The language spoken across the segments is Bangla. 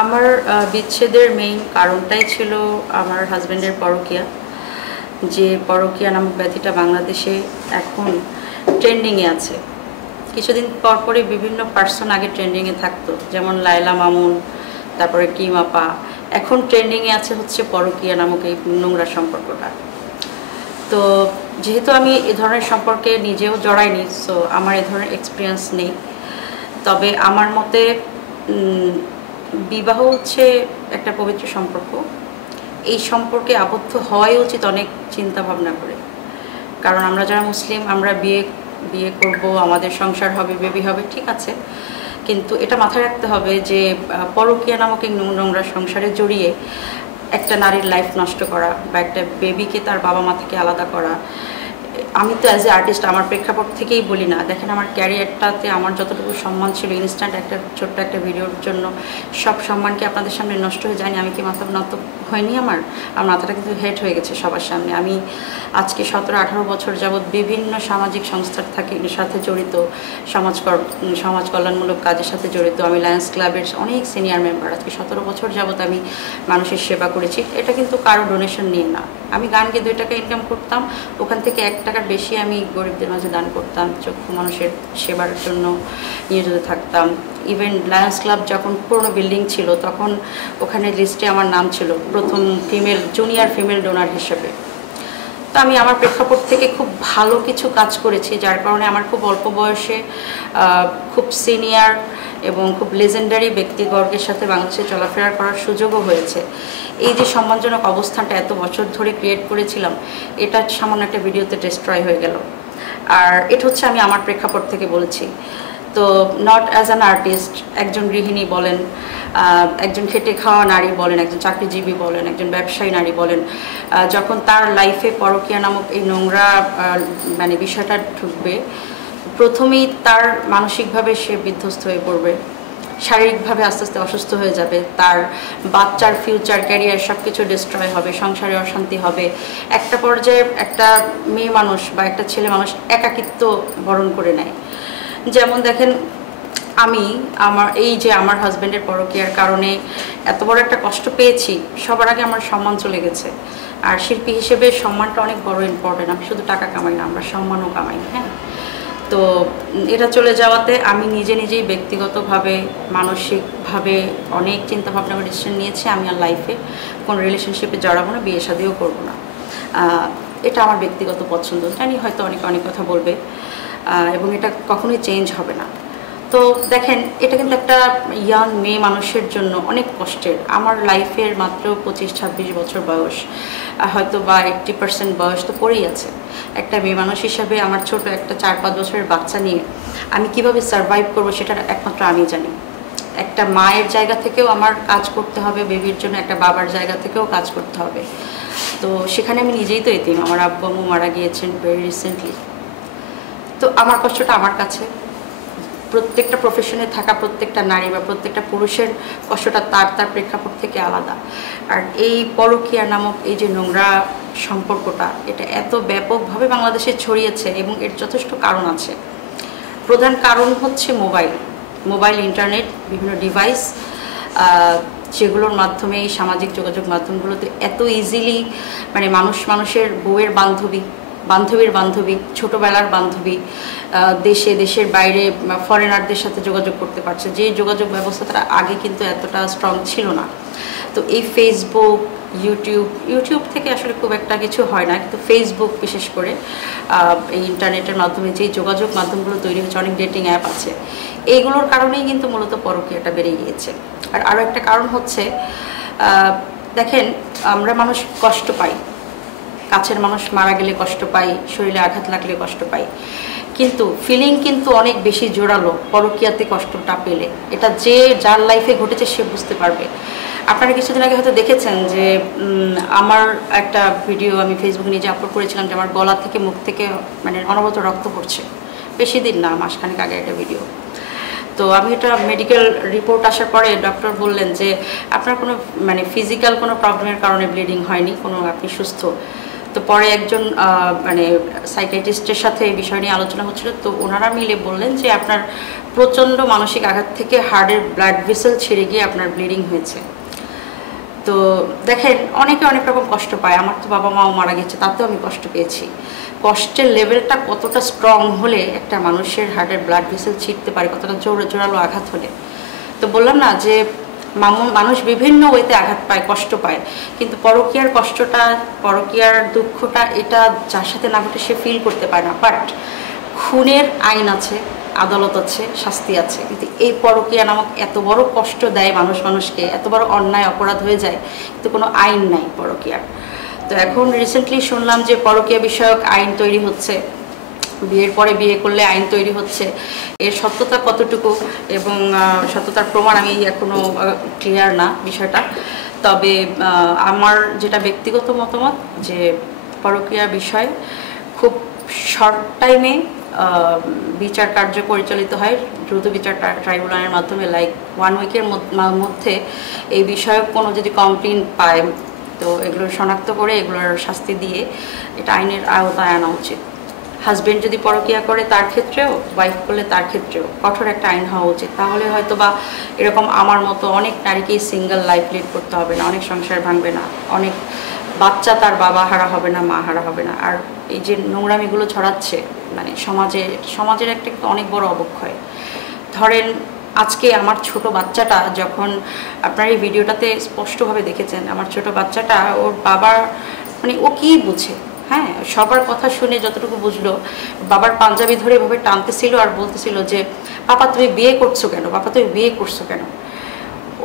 আমার বিচ্ছেদের মেইন কারণটাই ছিল আমার হাজব্যান্ডের পরকীয়া। যে পরকীয়া নামক ব্যাধিটা বাংলাদেশে এখন ট্রেন্ডিংয়ে আছে। কিছুদিন পরপরই বিভিন্ন পার্সন আগে ট্রেন্ডিংয়ে থাকতো, যেমন লায়লা মামুন, তারপরে কিম আপা। এখন ট্রেন্ডিংয়ে আছে হচ্ছে পরকীয়া নামক এই নোংরা সম্পর্কটা। তো যেহেতু আমি এ ধরনের সম্পর্কে নিজেও জড়াইনি, সো আমার এ ধরনের এক্সপিরিয়েন্স নেই। তবে আমার মতে বিবাহ হচ্ছে একটা পবিত্র সম্পর্ক। এই সম্পর্কে আবদ্ধ হওয়াই উচিত অনেক চিন্তা ভাবনা করে। কারণ আমরা যারা মুসলিম, আমরা বিয়ে করব, আমাদের সংসার হবে, বেবি হবে, ঠিক আছে, কিন্তু এটা মাথায় রাখতে হবে যে পরকীয়া নামক এই নোংরা সংসারে জড়িয়ে একটা নারীর লাইফ নষ্ট করা বা একটা বেবিকে তার বাবা মা থেকে আলাদা করা। আমি তো অ্যাজ এ আর্টিস্ট আমার প্রেক্ষাপট থেকেই বলি না, দেখেন আমার ক্যারিয়ারটাতে আমার যতটুকু সম্মান ছিল, ইনস্ট্যান্ট একটা ছোট্ট একটা ভিডিওর জন্য সব সম্মান কি আপনাদের সামনে নষ্ট হয়ে যায়নি? আমি কি মাথা নত হয়নি? আমার মাথাটা কিন্তু হেট হয়ে গেছে সবার সামনে। আমি আজকে 17-18 বছর যাবৎ বিভিন্ন সামাজিক সংস্থার সাথে জড়িত, সমাজ কল্যাণমূলক কাজের সাথে জড়িত। আমি লায়ন্স ক্লাবের অনেক সিনিয়র মেম্বার। আজকে 17 বছর যাবৎ আমি মানুষের সেবা করেছি। এটা কিন্তু কারো ডোনেশন নিয়ে না। আমি গান গিয়ে 2 টাকা ইনকাম করতাম, ওখান থেকে 1 টাকার বেশি আমি গরিবদের মাঝে দান করতাম, চক্ষু মানুষের সেবার জন্য নিয়োজিত থাকতাম। ইভেন লায়ন্স ক্লাব যখন পুরনো বিল্ডিং ছিল, তখন ওখানে লিস্টে আমার নাম ছিল প্রথম জুনিয়র ফিমেল ডোনার হিসেবে। তো আমি আমার প্রেক্ষাপট থেকে খুব ভালো কিছু কাজ করেছি, যার কারণে আমার খুব অল্প বয়সে খুব সিনিয়র এবং খুব লেজেন্ডারি ব্যক্তিবর্গের সাথে বাংলাদেশে চলাফেরা করার সুযোগও হয়েছে। এই যে সম্মানজনক অবস্থানটা এত বছর ধরে ক্রিয়েট করেছিলাম, এটা সামান্য একটা ভিডিওতে ডিস্ট্রয় হয়ে গেল। আর এটা হচ্ছে আমি আমার প্রেক্ষাপট থেকে বলছি। তো নট অ্যাজ অ্যান আর্টিস্ট, একজন গৃহিণী বলেন, একজন খেটে খাওয়া নারী বলেন, একজন চাকরিজীবী বলেন, একজন ব্যবসায়ী নারী বলেন, যখন তার লাইফে পরকীয়া নামক এই নোংরা বিষয়টা ঢুকবে, প্রথমেই তার মানসিকভাবে সে বিধ্বস্ত হয়ে পড়বে, শারীরিকভাবে আস্তে আস্তে অসুস্থ হয়ে যাবে, তার বাচ্চার ফিউচার, ক্যারিয়ার সব কিছু ডিস্ট্রয় হবে, সংসারে অশান্তি হবে। একটা পর্যায়ে একটা মেয়ে মানুষ বা একটা ছেলে মানুষ একাকিত্ব বরণ করে নেয়। যেমন দেখেন, আমার হাজব্যান্ডের পরকীয়ার কারণে এত বড় একটা কষ্ট পেয়েছি। সবার আগে আমার সম্মান চলে গেছে। আর শিল্পী হিসেবে সম্মানটা অনেক বড় ইম্পর্টেন্ট। আমি শুধু টাকা কামাই না, আমরা সম্মানও কামাই। হ্যাঁ, তো এটা চলে যাওয়াতে আমি নিজেই ব্যক্তিগতভাবে, মানসিকভাবে অনেক চিন্তা ভাবনা করে ডিসিশন নিয়েছি আমি আর লাইফে কোনো রিলেশনশিপে জড়াবো না, বিয়ে শাদিও করবো না। এটা আমার ব্যক্তিগত পছন্দ। জানি হয়তো অনেক কথা বলবে, এবং এটা কখনোই চেঞ্জ হবে না। তো দেখেন, এটা কিন্তু একটা ইয়াং মেয়ে মানুষের জন্য অনেক কষ্টের। আমার লাইফের মাত্র 25-26 বছর বয়স, হয়তো বা 80% বয়স তো পড়েই আছে। একটা মেয়ে মানুষ হিসাবে আমার ছোট একটা 4-5 বছরের বাচ্চা নিয়ে আমি কিভাবে সারভাইভ করবো, সেটা একমাত্র আমি জানি। একটা মায়ের জায়গা থেকেও আমার কাজ করতে হবে বেবির জন্য, একটা বাবার জায়গা থেকেও কাজ করতে হবে। তো সেখানে আমি নিজেই তো এতিম। আমার আব্বু আম্মু মারা গিয়েছেন ভেরি রিসেন্টলি। তো আমার কষ্টটা আমার কাছে, প্রত্যেকটা প্রফেশনে থাকা প্রত্যেকটা নারী বা প্রত্যেকটা পুরুষের কষ্টটা তার প্রেক্ষাপট থেকে আলাদা। আর এই পরকীয়া নামক এই যে নোংরা সম্পর্কটা, এটা এত ব্যাপকভাবে বাংলাদেশে ছড়িয়েছে এবং এর যথেষ্ট কারণ আছে। প্রধান কারণ হচ্ছে মোবাইল, ইন্টারনেট, বিভিন্ন ডিভাইস, যেগুলোর মাধ্যমে এই সামাজিক যোগাযোগ মাধ্যমগুলোতে এত ইজিলি মানুষের বউয়ের বান্ধবীর বান্ধবী, ছোটোবেলার বান্ধবী, দেশের বাইরে ফরেনারদের সাথে যোগাযোগ করতে পারছে। যে যোগাযোগ ব্যবস্থাটা আগে কিন্তু এতটা স্ট্রং ছিল না। তো এই ফেসবুক, ইউটিউব থেকে আসলে খুব একটা কিছু হয় না, কিন্তু ফেসবুক বিশেষ করে এই ইন্টারনেটের মাধ্যমে যেই যোগাযোগ মাধ্যমগুলো তৈরি হচ্ছে, অনেক ডেটিং অ্যাপ আছে, এইগুলোর কারণেই কিন্তু মূলত পরকীয়াটা বেড়ে গিয়েছে। আর আরও একটা কারণ হচ্ছে, দেখেন, আমরা মানুষ কষ্ট পাই, কাছের মানুষ মারা গেলে কষ্ট পাই, শরীরে আঘাত লাগলে কষ্ট পাই, কিন্তু ফিলিং কিন্তু অনেক বেশি জোরালো পরকীয়াতে কষ্টটা পেলে। এটা যার লাইফে ঘটেছে সে বুঝতে পারবে। আপনারা কিছুদিন আগে হয়তো দেখেছেন যে আমার একটা ভিডিও আমি ফেসবুকে নিজে আপলোড করেছিলাম যে আমার গলা থেকে, মুখ থেকে অনবরত রক্ত পড়ছে। বেশি দিন না, মাসখানেক আগে একটা ভিডিও। তো আমি এটা মেডিকেল রিপোর্ট আসার পরে ডক্টর বললেন যে আপনার কোনো ফিজিক্যাল কোনো প্রবলেমের কারণে ব্লিডিং হয়নি, আপনি সুস্থ। তো পরে একজন মানে সাইকিয়াট্রিস্টের সাথে এই বিষয় নিয়ে আলোচনা হচ্ছিল, তো ওনারা মিলে বললেন যে আপনার প্রচণ্ড মানসিক আঘাত থেকে হার্টের ব্লাড ভেসেল ছিঁড়ে গিয়ে আপনার ব্লিডিং হয়েছে। তো দেখেন অনেকে অনেক রকম কষ্ট পায়, আমার তো বাবা মাও মারা গেছে, তাতেও আমি কষ্ট পেয়েছি। কষ্টের লেভেলটা কতটা স্ট্রং হলে একটা মানুষের হার্টের ব্লাড ভেসেল ছিঁড়তে পারে, কতটা জোরালো আঘাত হলে। তো বললাম না যে মানুষ বিভিন্ন ওয়েতে আঘাত পায়, কষ্ট পায়, কিন্তু পরকীয়ার কষ্টটা, পরকীয়ার দুঃখটা এটা যার সাথে না ঘটে সে ফিল করতে পারে না। বাট খুনের আইন আছে, আদালত আছে, শাস্তি আছে, কিন্তু এই পরকীয়া নামক এত বড় কষ্ট দেয় মানুষকে, এত বড় অন্যায় অপরাধ হয়ে যায়, কিন্তু কোনো আইন নাই পরকীয়ার। তো এখন রিসেন্টলি শুনলাম যে পরকীয়া বিষয়ক আইন তৈরি হচ্ছে, বিয়ের পরে বিয়ে করলে আইন তৈরি হচ্ছে। এর সত্যতা কতটুকু এবং সত্যতার প্রমাণ আমি এখনো ক্লিয়ার না বিষয়টা। তবে আমার যেটা ব্যক্তিগত মতামত যে পরকীয়া বিষয়ে খুব শর্ট টাইমে বিচার কার্য পরিচালিত হয়, দ্রুত বিচার ট্রাইব্যুনালের মাধ্যমে, লাইক 1 উইকের মধ্যে এই বিষয়ক কোনো যদি কমপ্লেন পায় তো এগুলো শনাক্ত করে এগুলোর শাস্তি দিয়ে এটা আইনের আওতায় আনা উচিত। হাজব্যান্ড যদি পরকীয়া করে তার ক্ষেত্রেও, ওয়াইফ করলে তার ক্ষেত্রেও কঠোর একটা আইন হওয়া উচিত। তাহলে হয়তো বা এরকম আমার মতো অনেক নারীকেই সিঙ্গেল লাইফ লিড করতে হবে না, অনেক সংসার ভাঙবে না, অনেক বাচ্চা তার বাবা হারা হবে না, মা হারা হবে না। আর এই যে নোংরামিগুলো ছড়াচ্ছে মানে সমাজের একটা অনেক বড় অবক্ষয়। ধরেন আজকে আমার ছোট বাচ্চাটা, যখন আপনার এই ভিডিওটাতে স্পষ্টভাবে দেখেছেন, আমার ছোট বাচ্চাটা ওর বাবার মানে ও কি বুঝে, হ্যাঁ, সবার কথা শুনে যতটুকু বুঝলো, বাবার পাঞ্জাবি ধরে এভাবে টানতেছিল আর বলতেছিল যে পাপা তুমি বিয়ে করছো কেন, পাপা তুমি বিয়ে করছো কেন।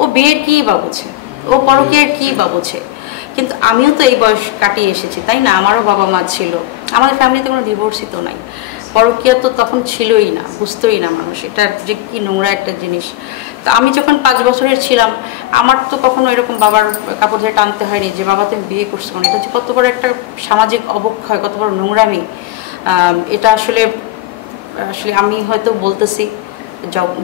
ও বিয়ের কী বা বোঝে, ও পরকীয়ার কী বা বোঝে। কিন্তু আমিও তো এই বয়স কাটিয়ে এসেছি, তাই না? আমারও বাবা মা ছিল, আমাদের ফ্যামিলিতে কোনো ডিভোর্সই তো নাই। পরকীয়া তো তখন ছিলই না, বুঝতোই না মানুষ এটা যে কী নোংরা একটা জিনিস। তো আমি যখন 5 বছরের ছিলাম, আমার তো কখনো এরকম বাবার কাপড় ধরে টানতে হয়নি যে বাবা তুমি বিয়ে করছো না। এটা যে কত বড় একটা সামাজিক অবক্ষয়, কত বড় নোংরামি, এটা আসলে আমি হয়তো বলতেছি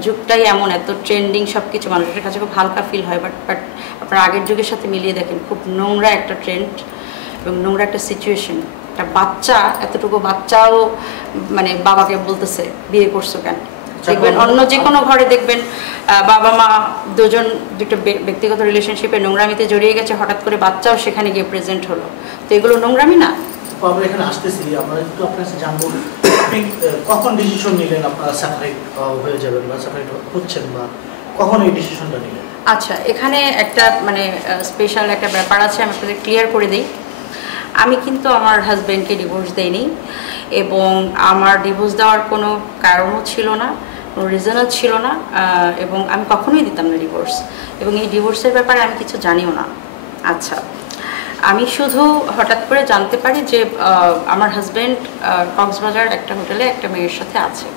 যুগটাই এমন, এত ট্রেন্ডিং সব কিছু, মানুষের কাছে খুব হালকা ফিল হয়। বাট আপনার আগের যুগের সাথে মিলিয়ে দেখেন, খুব নোংরা একটা ট্রেন্ড এবং নোংরা একটা সিচুয়েশন। একটা বাচ্চা, এতটুকু বাচ্চাও মানে বাবাকে বলতেছে বিয়ে করছো কেন। দেখবেন অন্য যে কোনো ঘরে দেখবেন বাবা মা দুজন দুটো ব্যক্তিগত রিলেশনশিপে নোংরামিতে জড়িয়ে গেছে, হঠাৎ করে বাচ্চাও সেখানে গিয়ে প্রেজেন্ট হলো। তো এগুলো নোংরামি না? আমরা এখানে আসতেছি, আমরা একটু আপনার কাছে জানবো আপনি কখন ডিসিশন নিলেন আপনারা সেপারেট হয়ে যাবেন বা সেপারেট হচ্ছেন, বা কখন এই ডিসিশনটা নিলেন? আচ্ছা, এখানে একটা মানে স্পেশাল একটা ব্যাপার আছে, আমি আপনাদের ক্লিয়ার করে দিই। আমি কিন্তু আমার হাজব্যান্ডকে ডিভোর্স দেইনি এবং আমার ডিভোর্স দেওয়ার কোনো কারণও ছিল না, কোনো রিজনও ছিল না, এবং আমি কখনোই দিতাম না ডিভোর্স, এবং এই ডিভোর্সের ব্যাপারে আমি কিছু জানিও না। আচ্ছা, আমি শুধু হঠাৎ করে জানতে পারি যে আমার হাজব্যান্ড কক্সবাজার একটা হোটেলে একটা মেয়ের সাথে আছে।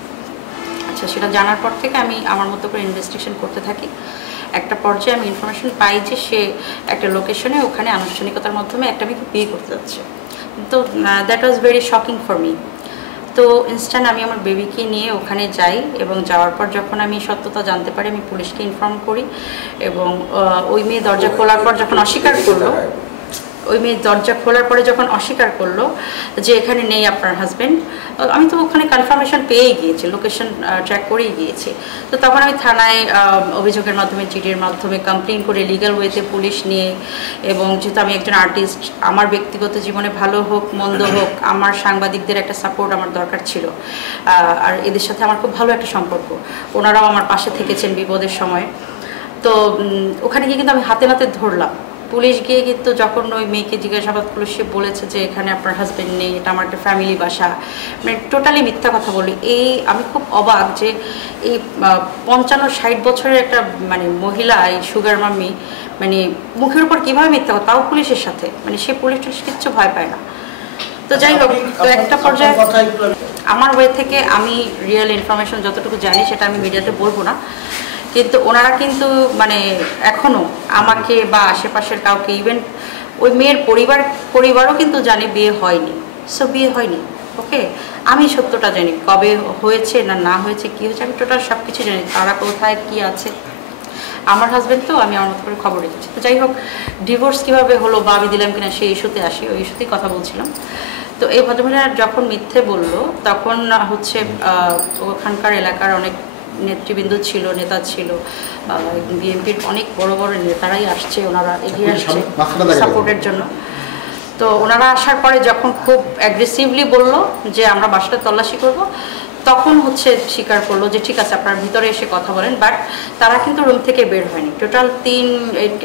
আচ্ছা, সেটা জানার পর থেকে আমি আমার মতো করে ইনভেস্টিগেশন করতে থাকি। একটা পর্যায়ে আমি ইনফরমেশন পাই যে সে একটা লোকেশনে ওখানে আনুষ্ঠানিকতার মাধ্যমে একটা মেয়েকে বিয়ে করতে যাচ্ছে। তো that was very shocking for me. তো ইনস্ট্যান্ট আমি আমার বেবিকে নিয়ে ওখানে যাই, এবং যাওয়ার পর যখন আমি সত্যতা জানতে পারি আমি পুলিশকে ইনফর্ম করি, এবং ওই মেয়ে দরজা খোলার পর যখন অস্বীকার করলো, যখন অস্বীকার করলো যে এখানে নেই আপনার হাজব্যান্ড, আমি তো ওখানে কনফার্মেশন পেয়েই গিয়েছি, লোকেশন ট্র্যাক করেই গিয়েছি। তো তখন আমি থানায় অভিযোগের মাধ্যমে, চিঠির মাধ্যমে কমপ্লেন করে লিগ্যাল ওয়েতে পুলিশ নিয়ে, এবং যেহেতু আমি একজন আর্টিস্ট, আমার ব্যক্তিগত জীবনে ভালো হোক মন্দ হোক, আমার সাংবাদিকদের একটা সাপোর্ট আমার দরকার ছিল। আর এদের সাথে আমার খুব ভালো একটা সম্পর্ক, ওনারাও আমার পাশে থেকেছেন বিপদের সময়। তো ওখানে গিয়ে কিন্তু আমি হাতে নাতে ধরলাম। পুলিশ গিয়ে কিন্তু যখন ওই মেয়েকে জিজ্ঞাসাবাদ করলো, সে বলেছে যে এখানে আপনার হাজব্যান্ড নেই, এটা আমার একটা ফ্যামিলি বাসা, মানে টোটালি মিথ্যা কথা বলি। আমি খুব অবাক যে এই 55-60 বছরের একটা মানে মহিলা, এই সুগার মাম্মি, মানে মুখের উপর কীভাবে মিথ্যা কথা, তাও পুলিশের সাথে, মানে সে পুলিশ কিচ্ছু ভয় পায় না। তো যাই হোক, তো একটা পর্যায়ে আমার ওয়ে থেকে আমি রিয়েল ইনফরমেশন যতটুকু জানি সেটা আমি মিডিয়াতে বলবো না, কিন্তু ওনারা কিন্তু মানে এখনও আমাকে বা আশেপাশের কাউকে, ইভেন ওই মেয়ের পরিবারও কিন্তু জানে বিয়ে হয়নি। সো বিয়ে হয়নি, ওকে। আমি সত্যটা জানি, কবে হয়েছে না হয়েছে, কী হয়েছে, আমি টোটাল সব কিছু জানি, তারা কোথায় কী আছে। আমার হাজব্যান্ড তো আমি আমার মতো করে খবর রেখেছি। তো যাই হোক, ডিভোর্স কীভাবে হলো বা আমি দিলাম কিনা সেই ইস্যুতে আসি, ওই ইস্যুতেই কথা বলছিলাম। তো এই ভদ্রমহিলা যখন মিথ্যে বললো তখন হচ্ছে ওখানকার এলাকার অনেক নেতৃবৃন্দ ছিল, নেতা ছিল, বিএনপির অনেক বড় বড় নেতারাই আসছে, ওনারা এগিয়ে আসছে সাপোর্টের জন্য। তো ওনারা আসার পরে যখন খুব অ্যাগ্রেসিভলি বললো যে আমরা বাসাটা তল্লাশি করব, তখন হচ্ছে স্বীকার করলো যে ঠিক আছে আপনার ভিতরে এসে কথা বলেন। বাট তারা কিন্তু রুম থেকে বের হয়নি। টোটাল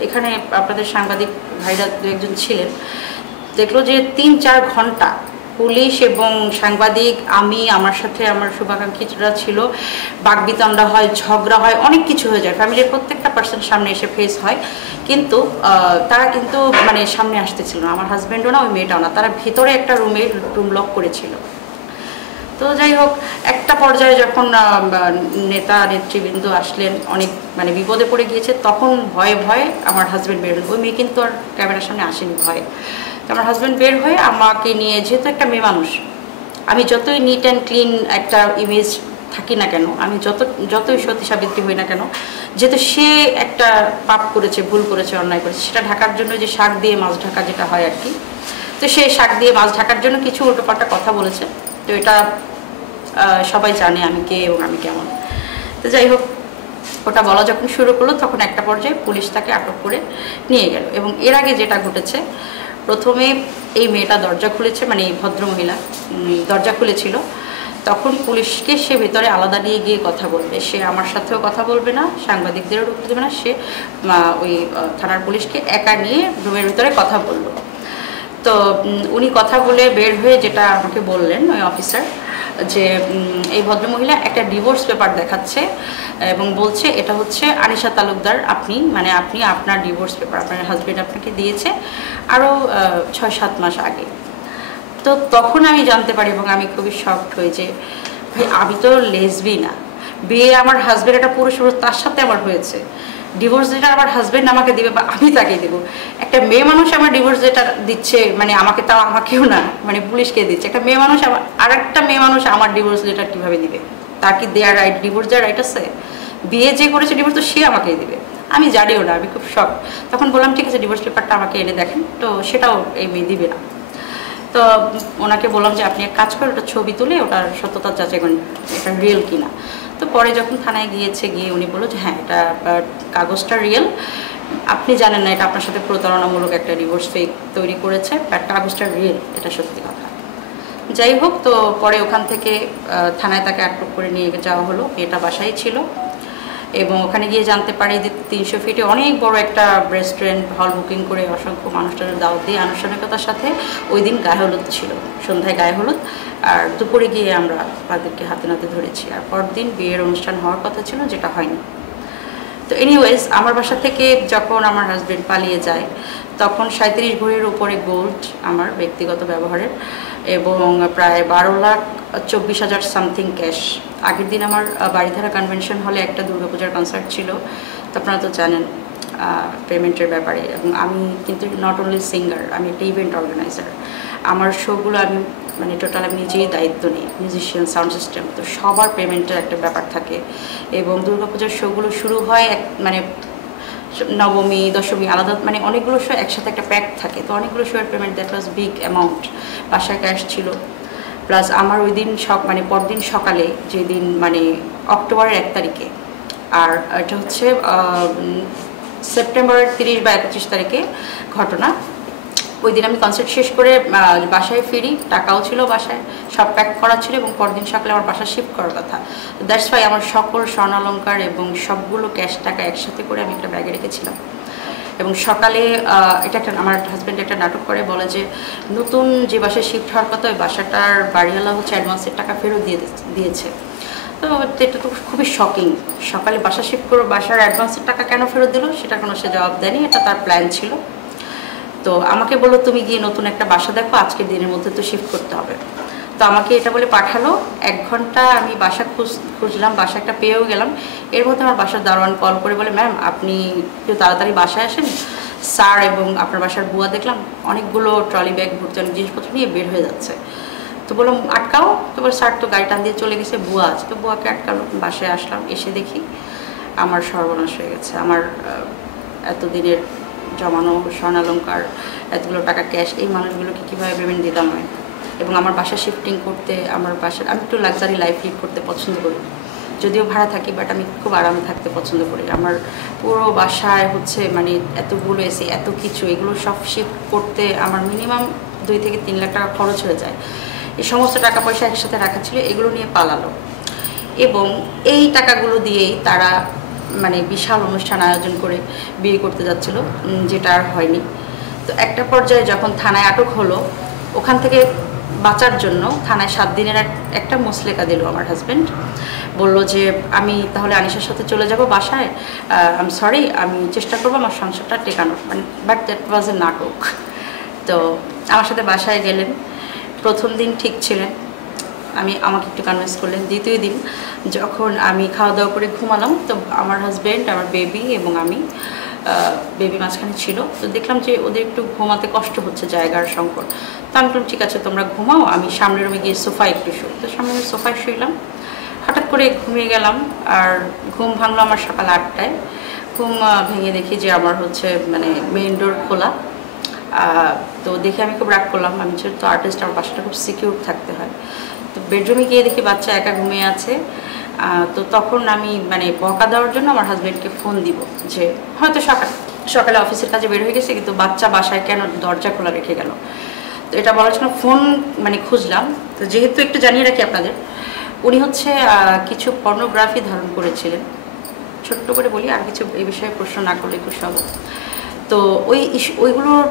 এখানে আপনাদের সাংবাদিক ভাইরা দু একজন ছিলেন, দেখলো যে ৩-৪ ঘন্টা পুলিশ এবং সাংবাদিক, আমার সাথে আমার শুভাকাঙ্ক্ষীরা ছিল, বাকবিতণ্ডা হয়, ঝগড়া হয়, অনেক কিছু হয়ে যায়, ফ্যামিলির প্রত্যেকটা পার্সন সামনে এসে ফেস হয়। কিন্তু তারা কিন্তু মানে সামনে আসতেছিল না, আমার হাজব্যান্ডও না, ওই মেয়েটাও না, তারা ভিতরে একটা রুম লক করেছিল। তো যাই হোক, একটা পর্যায়ে যখন নেতা নেতৃবৃন্দ আসলেন, অনেক মানে বিপদে পড়ে গিয়েছে, তখন ভয়ে ভয়ে আমার হাজব্যান্ড বের হলেন। ওই মেয়ে কিন্তু আর ক্যামেরার সামনে আসেনি ভয়ে। তো আমার হাজব্যান্ড বের হয়ে আমাকে নিয়ে, যেহেতু একটা মেয়ে মানুষ, আমি যতই নিট অ্যান্ড ক্লিন একটা ইমেজ থাকি না কেন, আমি যতই সতী সাবিত্রী হই না কেন, যেহেতু সে একটা পাপ করেছে, ভুল করেছে, অন্যায় করেছে, সেটা ঢাকার জন্য যে শাক দিয়ে মাছ ঢাকা যেটা হয় আর কি, তো সে শাক দিয়ে মাছ ঢাকার জন্য কিছু উল্টোপাল্টা কথা বলেছে। তো এটা সবাই জানে আমি কে এবং আমি কেমন। তো যাই হোক, ওটা বলা যখন শুরু করলো, তখন একটা পর্যায়ে পুলিশ তাকে আটক করে নিয়ে গেল। এবং এর আগে যেটা ঘটেছে, প্রথমে এই মেয়েটা দরজা খুলেছে, মানে এই ভদ্রমহিলা দরজা খুলেছিল, তখন পুলিশকে সে ভেতরে আলাদা নিয়ে গিয়ে কথা বলবে, সে আমার সাথেও কথা বলবে না, সাংবাদিকদেরও ঢুকতে দেবে না, সে ওই থানার পুলিশকে একা নিয়ে রুমের ভিতরে কথা বলল। তো উনি কথা বলে বের হয়ে যেটা আমাকে বললেন ওই অফিসার, যে এই ভদ্রমহিলা একটা ডিভোর্স পেপার দেখাচ্ছে এবং বলছে এটা হচ্ছে আনিশা তালুকদার, আপনি আপনার ডিভোর্স পেপার আপনার হাজব্যান্ড আপনাকে দিয়েছে আরও 6-7 মাস আগে। তো তখন আমি জানতে পারি এবং আমি খুবই শকড হই যে ভাই, আমি তো লেসবি না, বিয়ে আমার হাজব্যান্ড একটা পুরুষ, তার সাথে আমার হয়েছে, ডিভোর্স যেটা আমার হাজব্যান্ড আমাকে দিবে বা আমি তাকে দেবো, একটা মেয়ে মানুষ আমার ডিভোর্স যেটা দিচ্ছে, মানে আমাকে, তাও আমাকেও না, মানে পুলিশকে দিচ্ছে, একটা মেয়ে মানুষ আর একটা মেয়ে মানুষ আমার ডিভোর্স লেটার কীভাবে দিবে? তার কি দেওয়ার রাইট, ডিভোর্স দেওয়ার রাইট আছে? বিয়ে যে করেছে ডিভোর্স তো সে আমাকেই দিবে, আমি জানিও না, আমি খুব শক। তখন বললাম ঠিক আছে ডিভোর্স পেপারটা আমাকে এনে দেখেন, তো সেটাও এই মেয়ে দিবে না। তো ওনাকে বললাম যে আপনি এক কাজ করেন, ওটা ছবি তুলে ওটার সত্যতা যাচাই করেন, এটা রিয়েল কিনা। তো পরে যখন থানায় গিয়ে উনি বললো যে হ্যাঁ, এটা কাগজটা রিয়েল, আপনি জানেন না এটা আপনার সাথে প্রতারণামূলক একটা ডিভোর্স ফেক তৈরি করেছে, বাট কাগজটা রিয়েল, এটা সত্যি কথা। যাই হোক, তো পরে ওখান থেকে থানায় তাকে আটক করে নিয়ে যাওয়া হলো, এটা বাসায় ছিল। এবং ওখানে গিয়ে জানতে পারি যে 300 ফিটে অনেক বড় একটা রেস্টুরেন্ট হল বুকিং করে অসংখ্য মানুষজনের দাওয়াত দিয়ে আনুষ্ঠানিকতার সাথে ওই দিন গায়ে হলুদ ছিল, সন্ধ্যায় গায়ে হলুদ, আর দুপুরে গিয়ে আমরা তাদেরকে হাতে নাতে ধরেছি। আর পরদিন বিয়ের অনুষ্ঠান হওয়ার কথা ছিল, যেটা হয়নি। তো এনিওয়েজ, আমার বাসা থেকে যখন আমার হাজব্যান্ড পালিয়ে যায়, তখন 37 ভরির উপরে গোল্ড আমার ব্যক্তিগত ব্যবহারের এবং প্রায় 12,24,000 সামথিং ক্যাশ। আগের দিন আমার বাড়িধারা কনভেনশন হলে একটা দুর্গাপূজার কনসার্ট ছিল, তো আপনারা তো জানেন পেমেন্টের ব্যাপারে। এবং আমি কিন্তু নট অনলি সিঙ্গার, আমি একটা ইভেন্ট অর্গানাইজার। আমার শোগুলো আমি মানে টোটাল আমি নিজেই দায়িত্ব নিই, মিউজিশিয়ান, সাউন্ড সিস্টেম, তো সবার পেমেন্টের একটা ব্যাপার থাকে। এবং দুর্গাপূজার শোগুলো শুরু হয় মানে নবমী, দশমী আলাদা, মানে অনেকগুলো শো একসাথে একটা প্যাক থাকে, তো অনেকগুলো শোয়ের payment, that was big amount. বাসায় ক্যাশ ছিল, প্লাস আমার ওই দিন মানে পরদিন সকালে, যেদিন মানে অক্টোবরের 1 তারিখে, আর এটা হচ্ছে সেপ্টেম্বরের 30 বা 31 তারিখে ঘটনা। ওই দিন আমি কনসার্ট শেষ করে বাসায় ফিরি, টাকাও ছিল বাসায়, সব প্যাক করা ছিল, এবং পরদিন সকালে আমার বাসা শিফট করার কথা। দ্যাটস ওয়াই আমার সকল স্বর্ণালঙ্কার এবং সবগুলো ক্যাশ টাকা একসাথে করে আমি একটা ব্যাগে রেখেছিলাম। এবং সকালে এটা একটা, আমার হাজব্যান্ড একটা নাটক করে, বলে যে নতুন যে বাসায় শিফট হওয়ার কথা, ওই বাসাটার বাড়িওয়ালা হচ্ছে অ্যাডভান্সের টাকা ফেরত দিয়েছে। তো এটা তো খুবই শকিং। সকালে বাসা শিফট করে বাসার অ্যাডভান্সের টাকা কেন ফেরত দিল সেটা কোনো সে জবাব দেয়নি, এটা তার প্ল্যান ছিল। তো আমাকে বললো তুমি গিয়ে নতুন একটা বাসা দেখো, আজকের দিনের মধ্যে তো শিফট করতে হবে। তো আমাকে এটা বলে পাঠালো। 1 ঘন্টা আমি বাসা খুঁজলাম, বাসা একটা পেয়েও গেলাম। এর মধ্যে আমার বাসার দারোয়ান কল করে বলে, ম্যাম আপনি একটু তাড়াতাড়ি বাসায় আসেন, স্যার এবং আপনার বাসার বুয়া দেখলাম অনেকগুলো ট্রলি ব্যাগ ভর্তি অনেক জিনিসপত্র নিয়ে বের হয়ে যাচ্ছে। তো বললাম আটকাও, তো বলে স্যার তো গাড়ি টান দিয়ে চলে গেছে, বুয়া আছে। তো বুয়াকে আটকালো, বাসায় আসলাম, এসে দেখি আমার সর্বনাশ হয়ে গেছে। আমার এতদিনের জমানো স্বর্ণালঙ্কার, এতগুলো টাকা ক্যাশ, এই মানুষগুলোকে কীভাবে পেমেন্ট দিতাম আমি। এবং আমার বাসা শিফটিং করতে, আমার বাসার, আমি একটু লাক্সারি লাইফ লিড করতে পছন্দ করি, যদিও ভাড়া থাকি, বাট আমি খুব আরামে থাকতে পছন্দ করি। আমার পুরো বাসায় হচ্ছে মানে এতগুলো এসে এত কিছু, এগুলো সব শিফট করতে আমার মিনিমাম 2 থেকে 3 লাখ টাকা খরচ হয়ে যায়। এই সমস্ত টাকা পয়সা একসাথে রাখা ছিল, এগুলো নিয়ে পালালো। এবং এই টাকাগুলো দিয়েই তারা মানে বিশাল অনুষ্ঠান আয়োজন করে বিয়ে করতে যাচ্ছিল, যেটা আর হয়নি। তো একটা পর্যায়ে যখন থানায় আটক হলো, ওখান থেকে বাঁচার জন্য থানায় 7 দিনের একটা মুসলেকা দিল আমার হাজব্যান্ড। বলল যে আমি তাহলে আনিশার সাথে চলে যাব বাসায়, আই এম সরি, আমি চেষ্টা করবো আমার সংসারটা টেকানোর, মানে বাট দ্যাট ওয়াজ এ নাটক। তো আমার সাথে বাসায় গেলেন, প্রথম দিন ঠিক ছিলেন, আমাকে একটু কনভিন্স করলেন। দ্বিতীয় দিন যখন আমি খাওয়া দাওয়া করে ঘুমালাম, তো আমার হাজব্যান্ড, আমার বেবি এবং আমি, বেবি মাঝখানে ছিল, তো দেখলাম যে ওদের একটু ঘুমাতে কষ্ট হচ্ছে, জায়গার সংকট। তো আমি বললাম ঠিক আছে তোমরা ঘুমাও, আমি সামনের রুমে গিয়ে সোফায় একটু শুই। তো সামনের সোফায় শুইলাম, হঠাৎ করে ঘুমিয়ে গেলাম। আর ঘুম ভাঙলো আমার সকাল 8টায়। ঘুম ভেঙে দেখি যে আমার হচ্ছে মানে মেইন ডোর খোলা। তো দেখে আমি খুব রাগ করলাম, আমি যেহেতু আর্টিস্ট, আমার বাসাটা খুব সিকিউর থাকতে হয়। তো বেডরুমে গিয়ে দেখি বাচ্চা একা ঘুমিয়ে আছে। তো তখন আমি মানে বকা দেওয়ার জন্য আমার হাজব্যান্ডকে ফোন দিব যে হয়তো সকালে অফিসের কাজে বের হয়ে গেছে, কিন্তু বাচ্চা বাসায় কেন দরজা খোলা রেখে গেল। তো এটা বলার জন্য ফোন মানে খুঁজলাম। তো যেহেতু একটু জানিয়ে রাখি আপনাদের, উনি হচ্ছে কিছু পর্নোগ্রাফি ধারণ করেছিলেন। ছোট্ট করে বলি, আর কিছু এই বিষয়ে প্রশ্ন না করলে খুব সব। তো ওইগুলোর